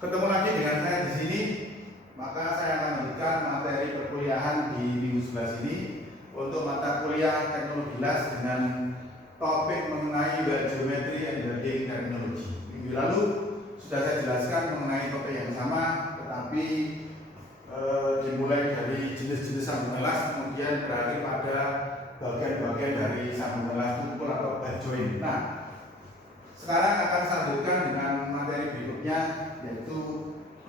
Ketemu lagi dengan saya di sini, maka saya akan memberikan materi perkuliahan di minggu sebelah sini untuk mata kuliah teknologi las dengan topik mengenai geometry and building technology. Minggu lalu sudah saya jelaskan mengenai topik yang sama, tetapi dimulai dari jenis-jenis sambungan las, kemudian berakhir pada bagian-bagian dari sambungan las tumpul atau ball joint. Nah, sekarang akan sambungkan dengan materi berikutnya, yaitu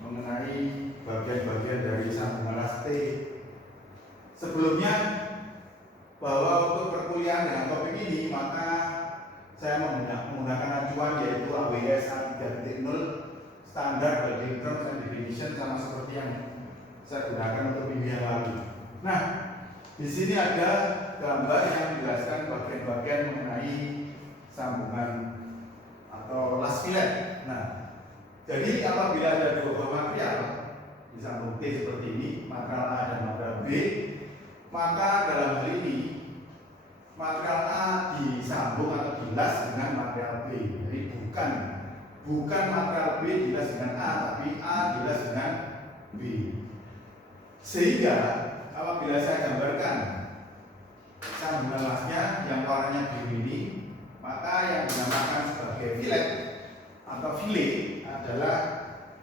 mengenai bagian-bagian dari sambungan las T. Sebelumnya, bahwa untuk perkuliahan dengan topik ini, maka saya menggunakan acuan yaitu AWS A3.0 Standard Building Terms and Definition, sama seperti yang saya gunakan untuk minggu yang lalu. Nah, di sini ada gambar yang menjelaskan bagian-bagian mengenai sambungan atau las filet. Nah, jadi apabila ada dua buah material disambung T seperti ini, material A dan material B, maka dalam hal ini material A disambung atau dilas dengan material B. Jadi bukan material B dilas dengan A, tapi A dilas dengan B. Sehingga apabila saya gambarkan sambungan lasnya yang warnanya biru ini, maka yang dinamakan sebagai filet atau file adalah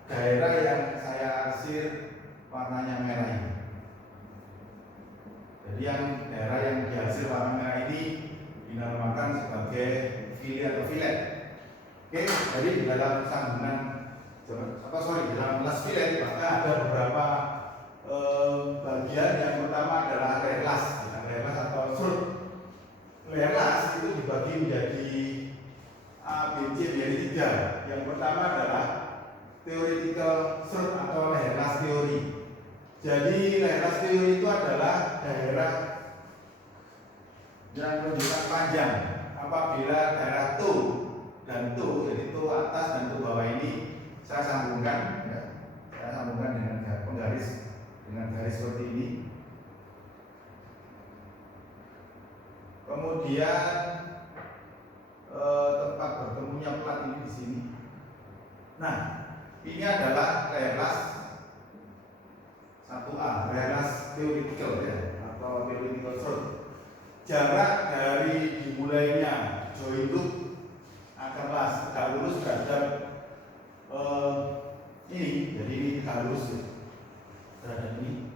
daerah yang saya arsir warnanya merah ini. Jadi yang daerah yang dihasil warna merah ini dinamakan sebagai file atau filet. Oke, jadi di dalam sambungan dalam las filet maka ada beberapa bagian. Yang pertama adalah layer las atau strut. Layer las itu dibagi menjadi A, B, C menjadi 3. Yang pertama adalah theoretical strut atau layer las teori. Jadi layer las teori itu adalah daerah yang menunjukkan panjang. Apabila daerah tu dan tu, jadi tu atas dan tu bawah ini saya sambungkan, ya. Saya sambungkan dengan penggaris dengan garis seperti ini. Kemudian tempat bertemunya plat ini di sini. Nah, ini adalah layer las 1A, layer las theoretical, ya, atau theoretical strut. Jarak dari dimulainya join loop akar las tegak lurus terhadap ini. Jadi ini tegak lurus, ya, terhadap ini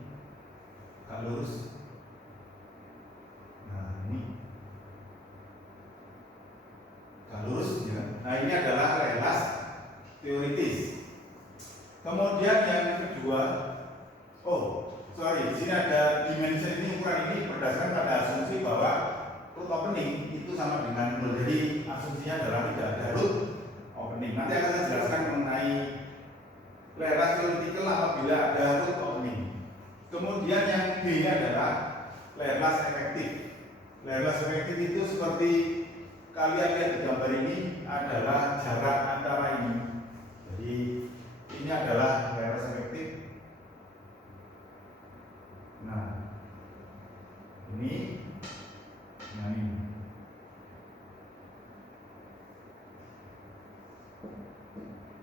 tegak lurus. Nah, ini lurus, ya. Nah, ini adalah layer las teoritis. Kemudian yang kedua, di sini ada dimensi ini, ukuran ini berdasarkan pada asumsi bahwa root opening itu sama dengan 0. Jadi asumsinya adalah tidak ada root opening. Nanti akan saya jelaskan mengenai layer las theoretical apabila ada root opening. Kemudian yang B ini adalah layer las efektif. Layer las efektif itu seperti kalian lihat di gambar ini adalah jarak antara ini. Jadi ini adalah layer las efektif. Nah, ini.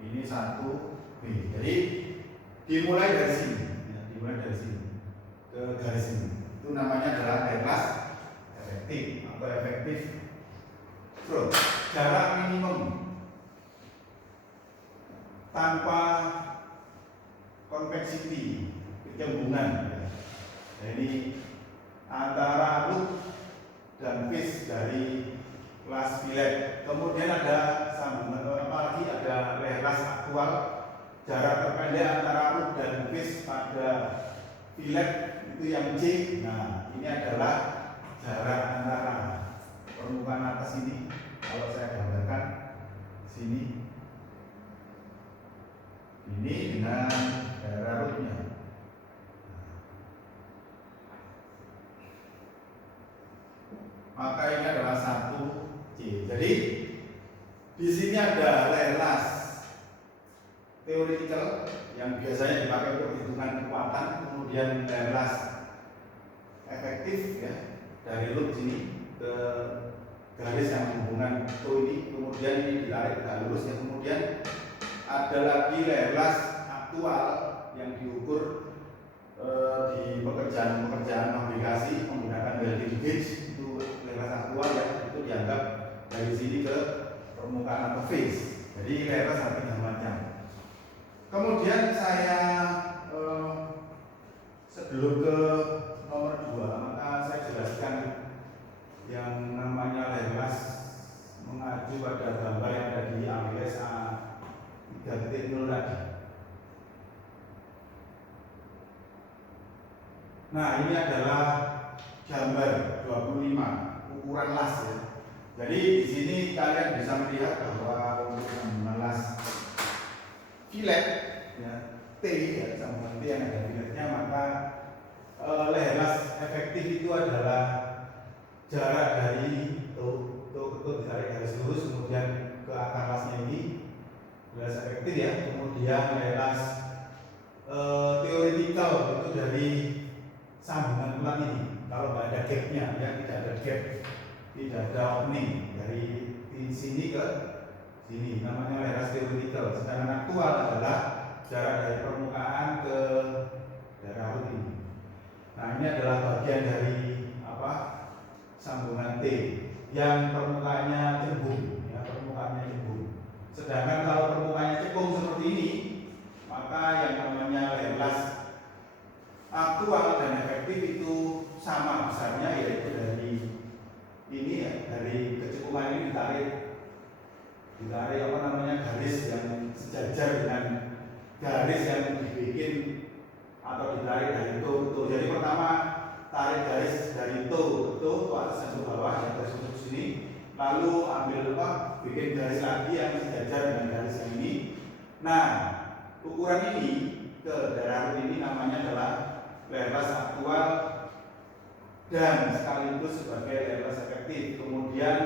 Ini 1B. Jadi dimulai dari sini, ya, ke garis ini. Itu namanya adalah layer las efektif atau efektif. Terus, jarak minimum tanpa konveksiti, kecembungan, ya. Jadi antara root dan face dari las filet. Kemudian ada sambungan lagi, ada layer las aktual. Jarak terpendek antara root dan face pada filet itu yang C. Nah, ini adalah jarak antara permukaan atas ini. Kalau saya gambarkan sini, ini dengan daerah rootnya. Maka ini adalah 1C. Jadi di sini ada layer las theoretical yang biasanya dipakai untuk hitungan kekuatan, kemudian layer las efektif, ya, dari root sini ke garis yang menghubungkan itu ini, kemudian ini ditarik ke lurus, ya, kemudian ada lagi lelas aktual yang diukur di pekerjaan navigasi menggunakan welding gauge. Itu lelas aktual ya, itu dianggap dari sini ke permukaan atau face. Jadi lelas ada 3 macam. Kemudian saya sebelum ke nomor 2, maka saya jelaskan yang namanya lelas mengacu pada gambar yang ada di AWS A3.0 tadi. Nah, ini adalah gambar 25 ukuran las ya. Jadi di sini kalian bisa melihat bahwa untuk melas filet ya, T ya, sambungan T yang ada filetnya, maka lelas efektif itu adalah jarak dari tuh ditarik garis lurus kemudian ke akar lasnya ini lelas efektif ya. Kemudian lelas teoretikal itu dari sambungan pelan ini, kalau nggak ada gapnya ya, tidak ada gap, tidak ada opening dari sini ke sini, namanya lelas teoretikal. Sedangkan aktual adalah jarak dari permukaan ke daerah arut ini. Nah, ini adalah bagian dari sambungan T yang permukaannya cembung ya, permukaannya cembung. Sedangkan kalau permukaannya cekung seperti ini, maka yang namanya lelas aktual dan efektif itu sama besarnya, yaitu dari ini ya, dari kecekungan ini ditarik garis yang sejajar dengan garis yang dibikin atau ditarik dari toe ke toe. Jadi pertama tarik garis dari toe ke toe, ke atas dan ke bawah, yang garis untuk sini, lalu ambil bikin garis lagi yang sejajar dengan garis yang ini. Nah, ukuran ini ke daerah arut ini namanya adalah lelas aktual dan sekaligus sebagai lelas efektif. Kemudian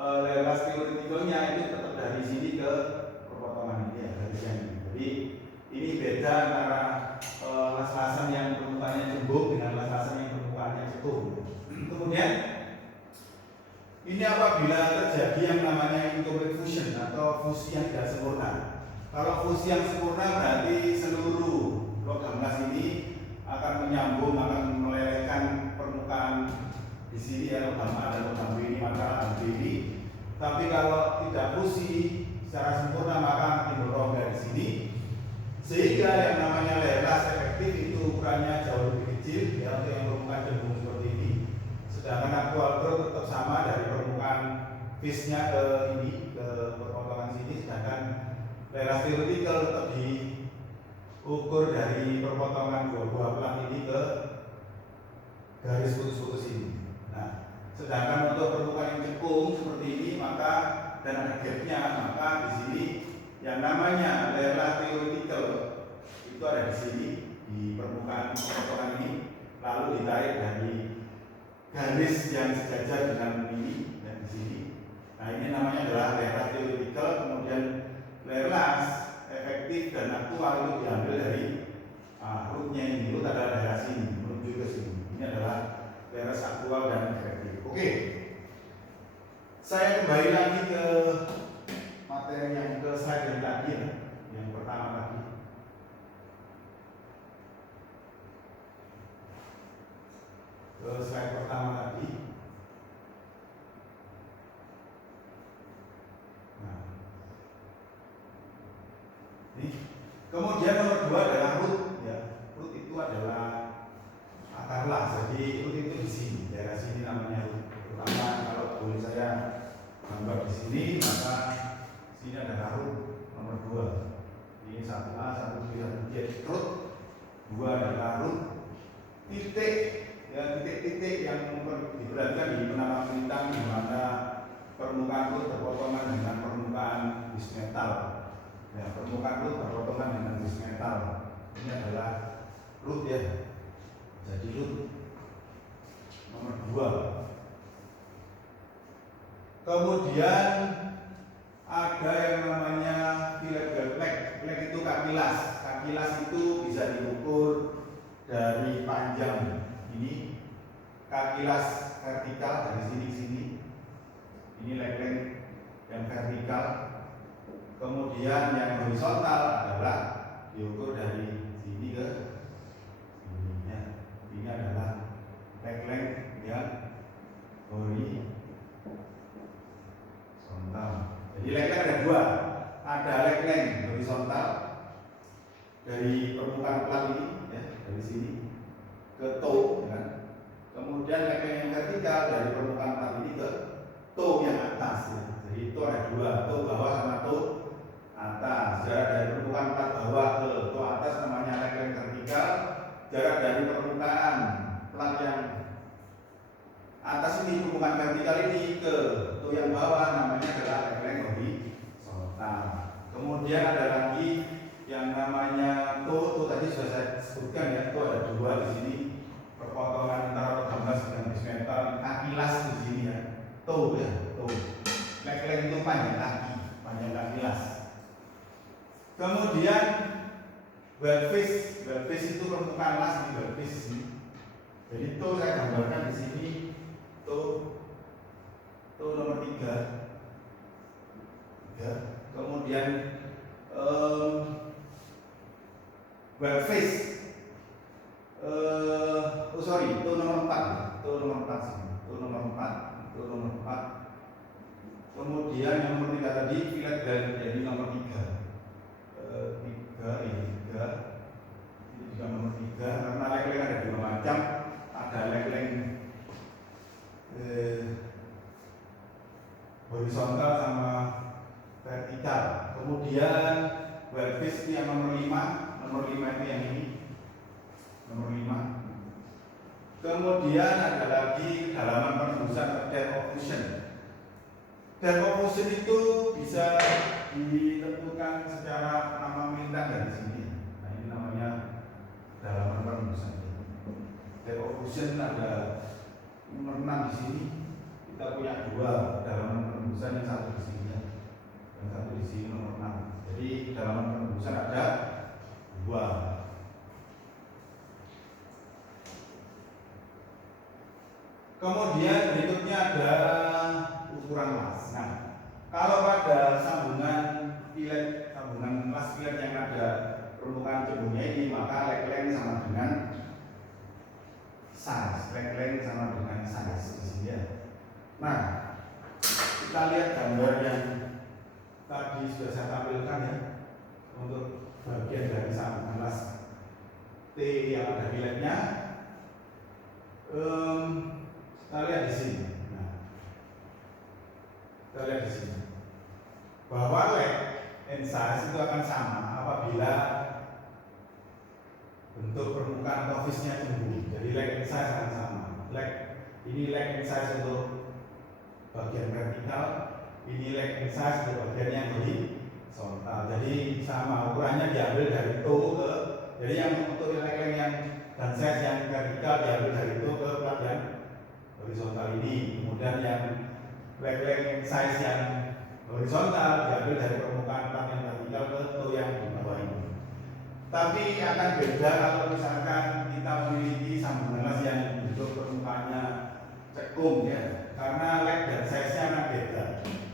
lelas teoretikalnya itu tetap dari sini ke perpotongan ini ya, garis yang ini. Jadi ini beda antara las-lasan yang permukaannya cembung dengan las-lasan yang permukaannya cekung. Kemudian ini apabila terjadi yang namanya incomplete fusion atau fusi yang tidak sempurna. Kalau fusi yang sempurna berarti seluruh logam las ini akan menyambung, akan melelehkan permukaan di sini ya, logam A dan logam B ini, maka B ini. Tapi kalau tidak fusi secara sempurna, maka timbul rongga di sini, sehingga yang namanya lelas efektif itu ukurannya jauh lebih kecil ya, untuk yang permukaan cembung seperti ini. Sedangkan aktual growth tetap sama dari permukaan face-nya ke ini, ke perpotongan sini. Sedangkan lelas teoretikal tetap diukur dari perpotongan buah-buah pelan ini ke garis putus-putus ini. Nah, sedangkan untuk permukaan yang cekung seperti ini, maka dan ada gapnya, maka di sini yang namanya lelas teoretikal itu ada di sini di permukaan potongan ini, lalu ditarik dari garis yang sejajar dengan ini dan di sini. Nah, ini namanya adalah lelas teoretikal. Kemudian lelas efektif dan aktual itu diambil dari rootnya ini. Root adalah daerah sini menuju ke sini. Ini adalah lelas aktual dan efektif. Oke, saya kembali lagi ke materi yang ke slide yang tadi ya, yang pertama tadi. Ke slide pertama tadi. Nah, ini kemudian nomor 2 adalah root ya. Root itu adalah akar las. Jadi root itu di sini, daerah sini namanya root. Terutama kalau boleh saya gambar di sini, maka sini ada root nomor 2. Ini 1A, 1B, 1C root. 2 adalah root. Titik ya, titik-titik yang diperhatikan di penama lintang, di mana permukaan root berpotongan dengan permukaan bismetal. Ya, permukaan root berpotongan dengan bismetal. Ini adalah root ya. Jadi root nomor 2. Kemudian ada yang namanya fillet leg. Leg itu kaki las. Kaki las itu bisa diukur dari panjang ini. Kaki las vertikal dari sini ke sini. Ini leg yang vertikal. Kemudian yang horizontal adalah diukur dari sini ke sini ya. Ini adalah leg length yang horizontal. Jadi leg length ada dua, ada leg length horizontal dari permukaan plat ini ya, dari sini ke toe ya. Kemudian leg length yang vertikal dari permukaan plat ini ke toe yang atas ya. Jadi itu ada dua, toe bawah sama toe atas. Jarak dari permukaan plat bawah ke toe atas namanya leg length vertikal. Jarak dari permukaan plat yang atas ini, permukaan vertikal ini ke toe yang bawah namanya adalah leg length horizontal. Kemudian ada lagi yang namanya toe tadi sudah saya sebutkan ya, toe ada dua di sini, perpotongan antara gambar dengan dismental, kaki las di sini ya, toe ya, toe. Leg length itu panjang kaki las. Kemudian weld face itu permukaan las di weld face ini. Jadi toe saya gambarkan di sini, toe nomor 3. Kemudian weld face toe nomor 4 sini, toe nomor 4. Kemudian yang nomor 3 tadi fillet belt, jadi nomor 3. Ini juga nomor 3 karena leg length ada dua macam, ada leg length horizontal sama vertikal. Kemudian weld face itu yang nomor 5. Nomor 5 itu yang ini, nomor 5. Kemudian ada lagi kedalaman penembusan depth of fusion. Depth of fusion itu bisa ditentukan secara nama melintang dari sini. Nah ini namanya kedalaman penembusan. Depth of fusion ada nomor 6 di sini. Kita punya dua kedalaman penembusan, yang satu di sini ya, yang satu di sini nomor 6. Jadi kedalaman penembusan ada dua. Kemudian berikutnya ada ukuran las. Nah, kalau pada sambungan las fillet yang ada permukaan cembungnya ini, maka leg length sama dengan size. Leg length sama dengan size di sini ya. Nah, kita lihat gambar yang tadi sudah saya tampilkan ya, untuk bagian dari sambungan las T yang ada filletnya. Kita lihat di sini. Nah, kita lihat di sini bahwa leg and size itu akan sama apabila bentuk permukaan atau face-nya cembung. Jadi leg and size akan sama. Ini leg and size untuk bagian vertikal, ini leg and size untuk bagian yang horizontal. Jadi sama, ukurannya diambil dari toe ke, jadi yang untuk leg length yang dan size yang vertikal diambil dari toe ke plat yang horizontal ini. Kemudian yang leg length size yang horizontal diambil dari permukaan plat yang vertikal ke toe yang di bawah ini. Tapi akan beda kalau misalkan kita memiliki sambungan las yang bentuk permukaannya cekung ya, karena leg dan size-nya akan beda.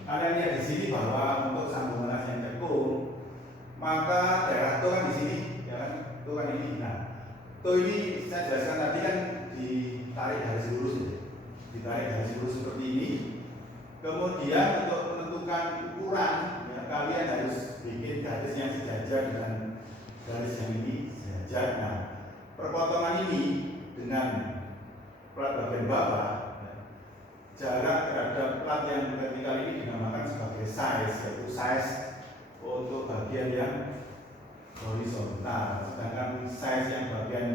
Kalian lihat di sini bahwa untuk sambungan las yang cekung, maka daerah toe kan di sini, ya kan? Toe kan ini. Nah, toe ini saya jelaskan tadi kan ditarik garis lurus, ditarik garis lurus seperti ini. Kemudian untuk menentukan ukuran, ya, kalian harus bikin garis yang sejajar dengan garis yang ini sejajar. Nah, perpotongan ini dengan plat bagian bawah, jarak terhadap plat yang vertikal ini dinamakan sebagai size, yaitu size untuk bagian yang horizontal. Sedangkan size yang bagian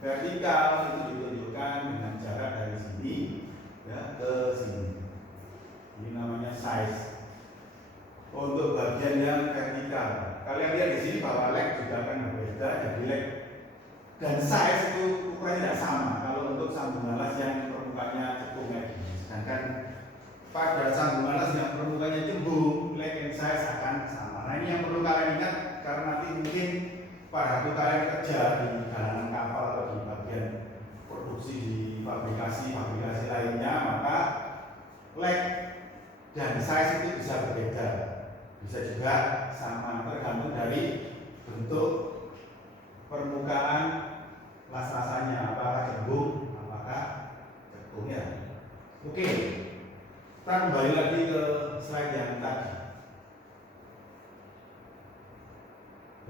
vertikal itu ditunjukkan dengan jarak dari sini ya ke sini. Ini namanya size untuk bagian yang vertikal. Kalian lihat di sini bahwa leg juga akan berbeda, jadi leg dan size itu ukurannya tidak sama kalau untuk sambungan las yang permukaannya cekung kayak gini. Sedangkan pada sambungan las yang permukaannya cembung, leg and size akan sama. Nah ini yang perlu kalian ingat, karena nanti mungkin pada waktu kalian kerja di dalam kapal atau di bagian produksi di fabrikasi lainnya, maka leg dan size itu bisa berbeda. bisa juga sama, tergantung dari bentuk permukaan las-lasannya, apakah cembung, apakah cekung ya. Oke, kita kembali lagi ke slide yang tadi.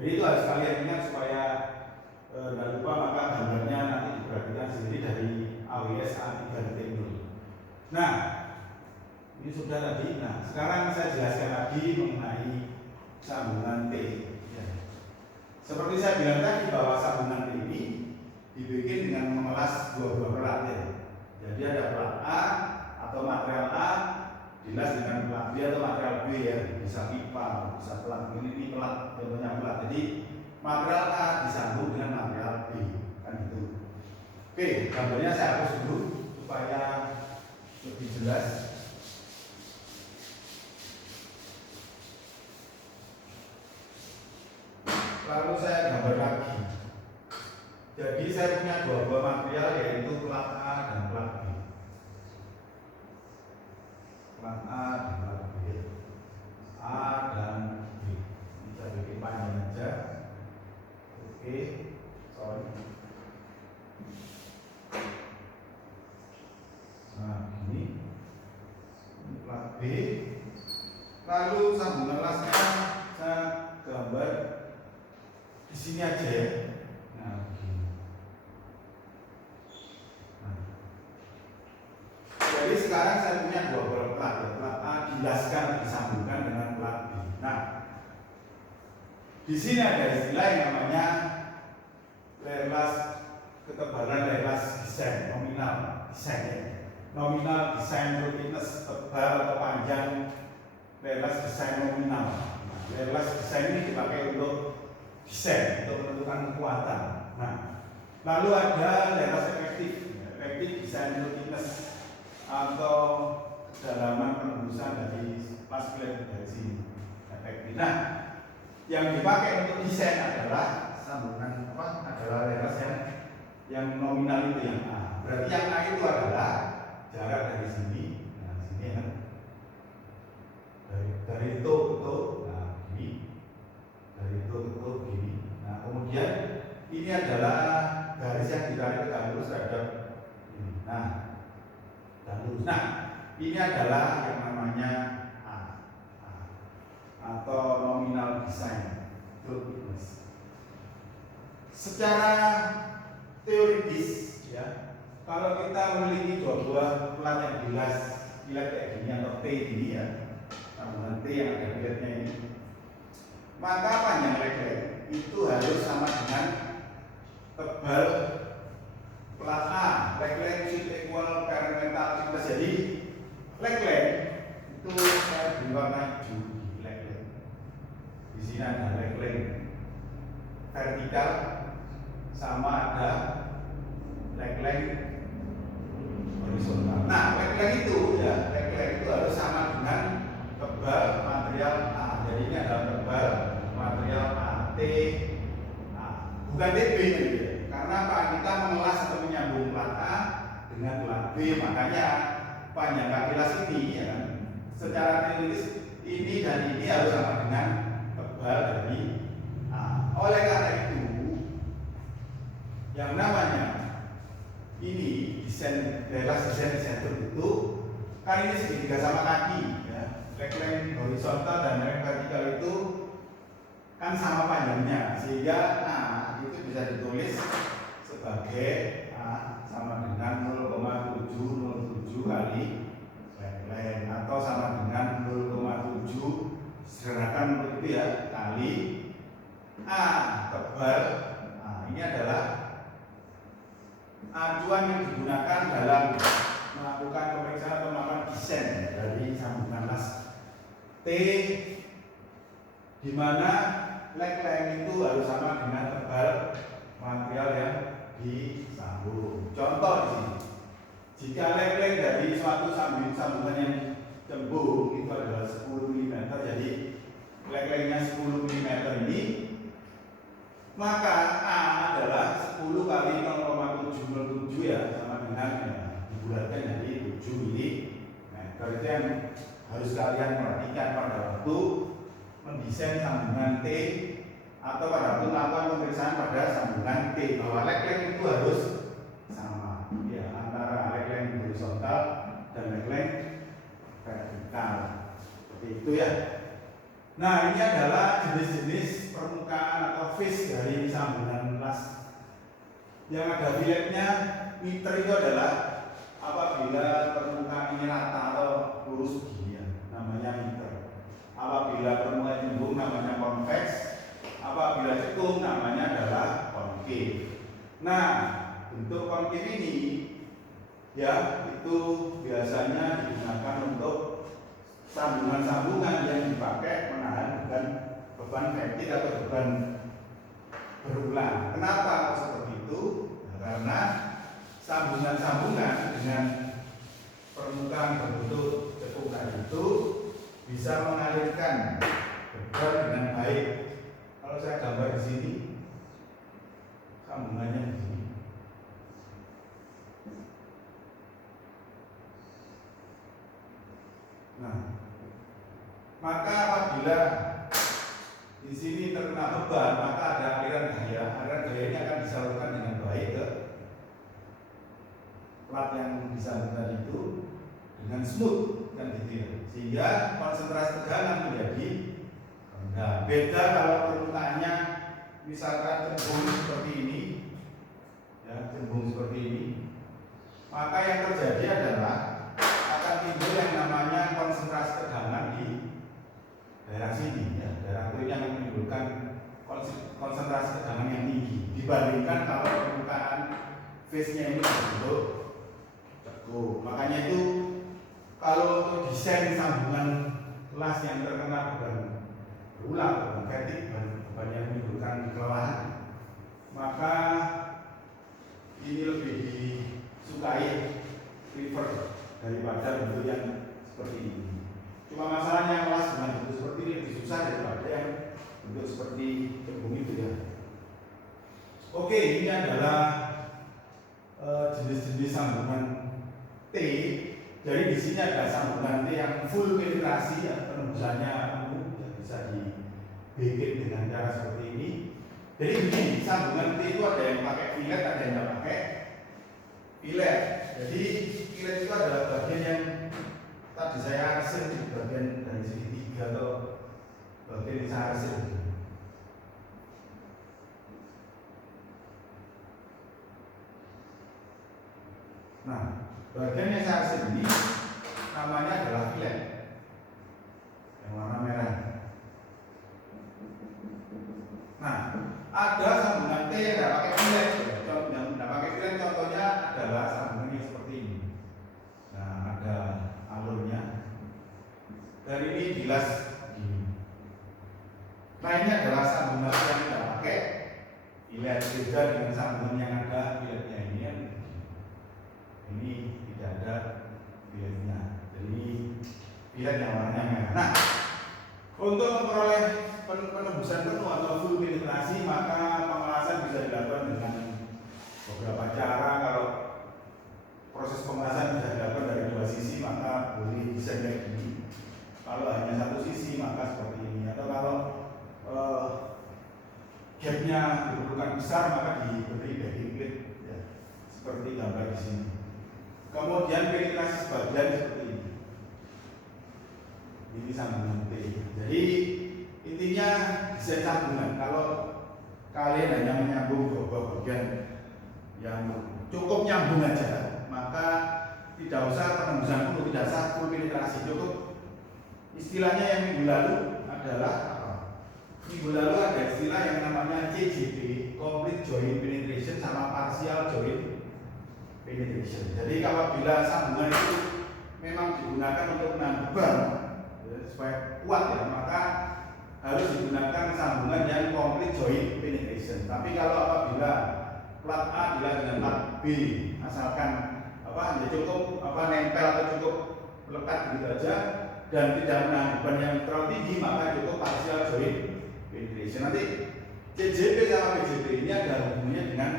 Jadi itu harus kalian ingat supaya tidak lupa, maka gambarnya nanti diperhatikan sendiri dari AWS A3.0. Nah, ini sudah tadi. Nah, sekarang saya jelaskan lagi mengenai sambungan T. Ya. Seperti saya bilang tadi bahwa sambungan T ini dibikin dengan mengelas dua buah pelat ya. Jadi ada pelat A atau material A dilas dengan pelat B atau material B ya. Bisa pipa, bisa pelat. Ini pelat, contohnya pelat. Jadi material A disambung dengan material B, kan gitu. Oke, gambarnya saya hapus dulu supaya lebih jelas. Lalu saya gambar lagi. Jadi saya punya dua buah material yaitu pelat A dan pelat B. Pelat A dan pelat B. A dan B. Ini saya bikin panjang aja. Oke, sorry. Nah, ini plat B. Lalu sambungan lasnya saya gambar di sini aja ya. Nah, begini. Nah. Jadi sekarang saya punya dua buah plat ya. Plat A dilaskan disambungkan dengan plat B. Nah, di sini ada istilah yang namanya lerlas ketebalan lerlas desain nominal desain ya. Nominal desain thickness tebal atau panjang lerlas desain nominal. Nah, lerlas desain ini dipakai untuk desain untuk menentukan kekuatan. Nah, lalu ada lerlas efektif, efektif desain thickness atau kedalaman penembusan dari pas plate dari sini efektif. Nah, yang dipakai untuk desain adalah sambungan apa? Adalah lerlas yang nominal itu yang A. Berarti yang A itu adalah jarak dari sini, nah sini kan, dari itu ke nah begini, dari itu ke begini. Nah kemudian ini adalah garis yang ditarik tegak lurus terhadap ini. Nah, dan lurus. Nah ini adalah yang namanya A atau nominal design thickness. Secara teoritis ya, kalau kita memiliki dua buah plat yang bilas kayak gini atau T ini ya, sambungan T yang ada biletnya ini, maka panjang leg itu harus sama dengan tebal plat A. Leg should equal perimeter thickness. Jadi leg itu saya beri warna hijau. Leg di sini ada leg vertikal sama ada leg horizontal. Nah, leg itu ya, leg itu harus sama dengan tebal material A. Jadi ini adalah tebal material AT A. Bukan TB gitu ya. Karena apa? Kita mengelas atau menyambung plat A dengan plat B, makanya panjang kaki las ini ya kan. Secara teoritis ini dan ini harus sama dengan tebal dari A. Oleh karena itu yang namanya ini desain lerlas desain itu kan ini segitiga sama kaki ya. Leg horizontal dan leg vertikal itu kan sama panjangnya, sehingga A itu bisa ditulis sebagai A sama dengan 0,707 kali leg atau sama dengan 0,7 sederhanakan itu ya kali A tebal. Nah, ini adalah acuan yang digunakan dalam melakukan pemeriksaan atau melakukan desain dari sambungan las T, di mana leg itu harus sama dengan tebal material yang disambung. Contoh di sini, jika leg dari suatu sambungan yang cembung itu adalah 10 mm, jadi leg-legnya 10 mm ini, maka A adalah 10 kali 0,707 ya, sama dengan ya, dibulatkan jadi 7 mm. Itu yang harus kalian perhatikan pada waktu mendesain sambungan T atau pada waktu melakukan pemeriksaan pada sambungan T bahwa leg itu harus sama ya antara leg horizontal dan leg vertikal seperti itu ya. Nah, ini adalah jenis-jenis permukaan atau face dari sambungan las. Yang ada filletnya, meter itu adalah apabila permukaan ini rata atau lurus begini ya, namanya meter. Apabila permukaan cembung namanya convex, apabila cekung namanya adalah concave. Nah, bentuk concave ini ya itu biasanya digunakan untuk sambungan-sambungan yang dipakai menahan beban fatigue atau beban berulang. Kenapa seperti itu? Nah, karena sambungan-sambungan dengan permukaan berbentuk cekung tadi itu bisa mengalirkan beban dengan baik. Kalau saya gambar di sini, sambungannya di sini. Nah, maka apabila di sini terkena beban, maka ada aliran gaya. Aliran gaya ini akan disalurkan dengan baik ke plat yang disambung tadi itu dengan smooth kan gitu ya. Sehingga konsentrasi tegangan menjadi rendah. Beda kalau permukaannya misalkan cembung seperti ini, ya cembung seperti ini, maka yang terjadi adalah akan timbul yang namanya konsentrasi tegangan di daerah sini ya, daerah kulit yang menimbulkan konsentrasi tegangan yang tinggi dibandingkan kalau permukaan face-nya ini berbentuk cekung. Makanya itu kalau untuk desain sambungan las yang terkena beban berulang, beban fatigue, beban yang menimbulkan kelelahan, maka ini lebih disukai prefer daripada bentuk yang seperti ini. Cuma masalahnya yang las dengan bentuk seperti ini lebih susah daripada yang bentuk seperti cembung itu ya. Oke, ini adalah jenis-jenis sambungan T. Jadi di sini ada sambungan T yang full penetrasi ya, penembusannya bisa dibikin dengan cara seperti ini. Jadi begini, sambungan T itu ada yang pakai fillet, ada yang nggak pakai fillet. Jadi fillet itu adalah bagian yang tadi saya arsir di bagian dari segitiga atau bagian yang saya arsir. Nah, bagian yang saya arsir ini namanya adalah fillet yang warna merah. Nah, ada sambungan T yang tidak pakai fillet. Yang tidak pakai fillet contohnya adalah sambungan yang seperti ini. Nah, ada alurnya. Dan ini bilas gini. Nah, ini adalah sambungan yang tidak pakai fillet, beda dengan sambungan yang ada filletnya ini kan. Ini tidak ada filletnya. Jadi fillet yang warnanya merah. Nah, untuk memperoleh penembusan penuh atau full penetrasi, maka pengelasan bisa dilakukan dengan beberapa cara. Kalau proses pengelasan bisa dilakukan dari dua sisi, maka boleh bisa kayak gini. Kalau hanya satu sisi, maka seperti ini. Atau kalau gapnya diperlukan besar, maka diberi backing plate ya, seperti gambar di sini. Kemudian penetrasi sebagian seperti ini. Ini sambungan T. Jadi intinya desain sambungan. Kalau kalian hanya menyambung beberapa bagian yang cukup nyambung aja, maka tidak usah penembusan penuh, tidak usah full penetrasi, cukup. Istilahnya yang minggu lalu adalah apa? Minggu lalu ada istilah yang namanya CJP, Complete Joint Penetration sama Partial Joint Penetration. Jadi kalau bila sambungan itu memang digunakan untuk menahan beban supaya kuat ya, maka harus digunakan sambungan yang complete joint penetration. Tapi kalau apabila plat A dilakukan dengan plat B, asalkan ya cukup nempel atau cukup melekat gitu aja dan tidak menahan beban yang terlalu tinggi, maka cukup partial joint penetration. Nanti CJP sama PJP ini ada hubungannya dengan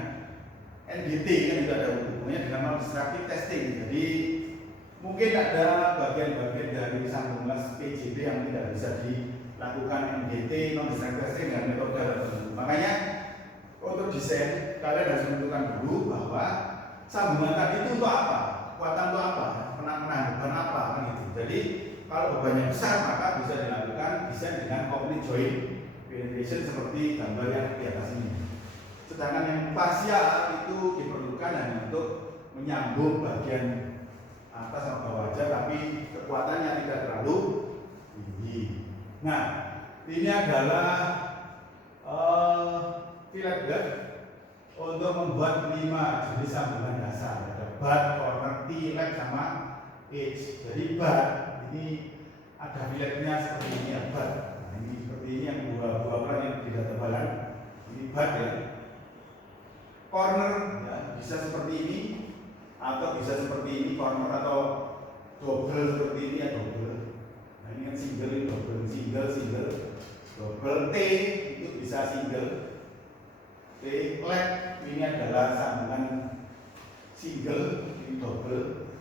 NDT, kan juga ada hubungannya dengan non-destructive testing. Jadi mungkin ada bagian-bagian dari sambungan PJP yang tidak bisa dilakukan NDT, non-design testing dan metode tertentu. Makanya untuk desain kalian harus menentukan dulu bahwa sambungan tadi itu untuk apa, kekuatan untuk apa, penangguhan apa kan gitu. Jadi kalau bebannya besar maka bisa dilakukan desain dengan complete joint penetration seperti gambar yang di atas ini. Sedangkan yang parsial itu diperlukan hanya untuk menyambung bagian atas sama bawah aja, tapi kekuatannya tidak terlalu tinggi. Nah, ini adalah fillet guard untuk membuat 5 jenis sambungan dasar. Ada butt, corner, T-leg sama edge. Jadi butt ini ada filletnya seperti ini ya, butt. Nah, ini seperti ini yang dua peran yang tidak tebalan. Ini butt ya. Corner ya, bisa seperti ini atau bisa seperti ini, corner atau double seperti ini ya, double. Nah, ini kan single, ini double, single, double. T itu bisa single. T leg ini adalah sambungan single, ini double.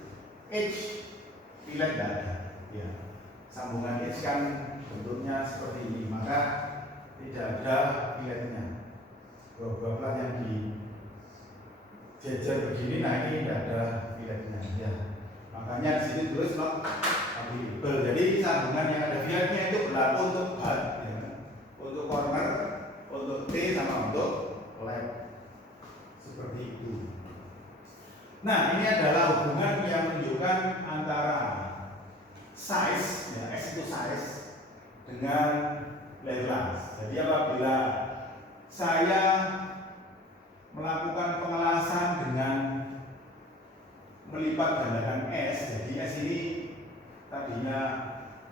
H fillet tidak ada ya. Sambungan H kan bentuknya seperti ini, maka tidak ada filletnya. Dua pelan yang di jejer begini, nah ini tidak ada filletnya ya. Makanya di sini tulis not available. Jadi sambungan yang ada filletnya itu berlaku untuk butt ya. Untuk corner, untuk T sama untuk leg. Seperti itu. Nah, ini adalah hubungan yang menunjukkan antara size ya, X itu size dengan leverage. Jadi apabila saya melakukan pengelasan dengan melipat gandakan S, jadi S ini tadinya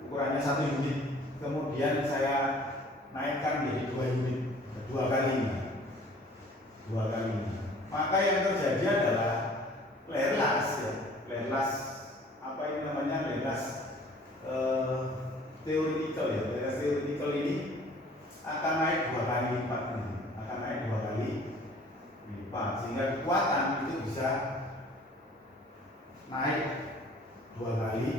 ukurannya 1 unit, kemudian saya naikkan menjadi 2 unit, 2 kali. Maka yang terjadi adalah leverage ya, leverage apa ini namanya, leverage theoretical ya, leverage theoretical ini akan naik 2 kali lipat nanti, akan naik 2 kali lipat, sehingga kekuatan itu bisa naik 2 kali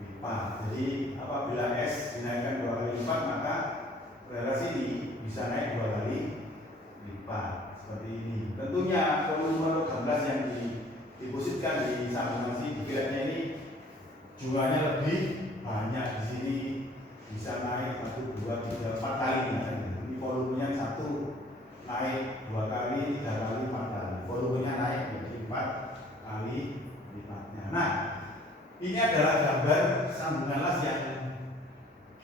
lipat. Jadi apabila S dinaikkan 2 kali lipat, maka leverage ini bisa naik 2 kali lipat seperti ini. Tentunya volume logam belas yang dipositkan di sambungan sini, filletnya ini jumlahnya lebih banyak. Di sini bisa naik 1, 2, 3, 4 kali. Ini volumenya 1 naik 2 kali, 3 kali, 4 kali. Volumenya naik menjadi 4 kali lipatnya. Nah, ini adalah gambar sambungan las yang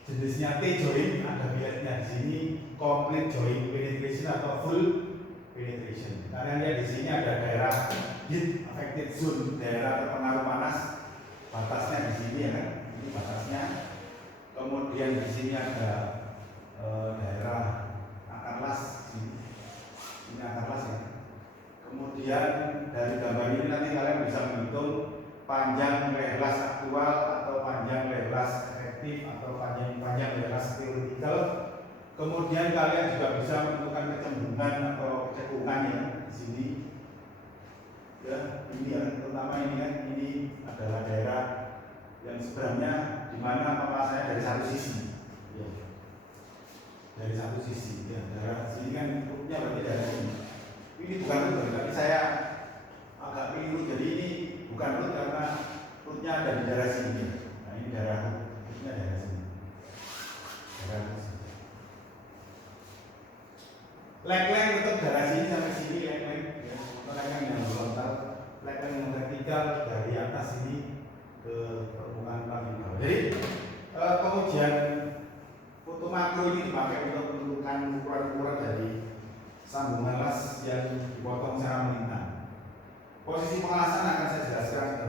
jenisnya T joint, ada filletnya di sini, complete joint penetration atau full penetration. Kalian lihat di sini ada daerah heat affected zone, daerah terpengaruh panas, batasnya di sini ya kan, ini batasnya. Kemudian di sini ada daerah akar las, ini akar las ya. Kemudian dari gambar ini nanti kalian bisa menghitung panjang leverage aktual atau panjang leverage efektif atau panjang leverage theoretical. Kemudian kalian juga bisa menentukan kecembungan atau kecekungan ya di sini. Ya, ini ya, terutama ini kan, ini adalah daerah yang sebenarnya di mana kepala saya dari satu sisi. Ya. Dari satu sisi ya, daerah sini kan rutnya berarti daerah ini. Ini bukan rut, tapi saya agak keliru. Jadi ini bukan rut karena rutnya ada di daerah sini. Nah, ini daerah rutnya daerah sini. Daerah sini. Leg-leg tetap daerah sini sampai sini, leg-leg ya. Leg-leg yang horizontal, leg-leg yang vertikal dari atas ini ke permukaan laminal. Jadi pengujian foto makro ini dipakai untuk menentukan ukuran-ukuran dari sambungan las yang dipotong secara melintang. Posisi pengelasan akan saya jelaskan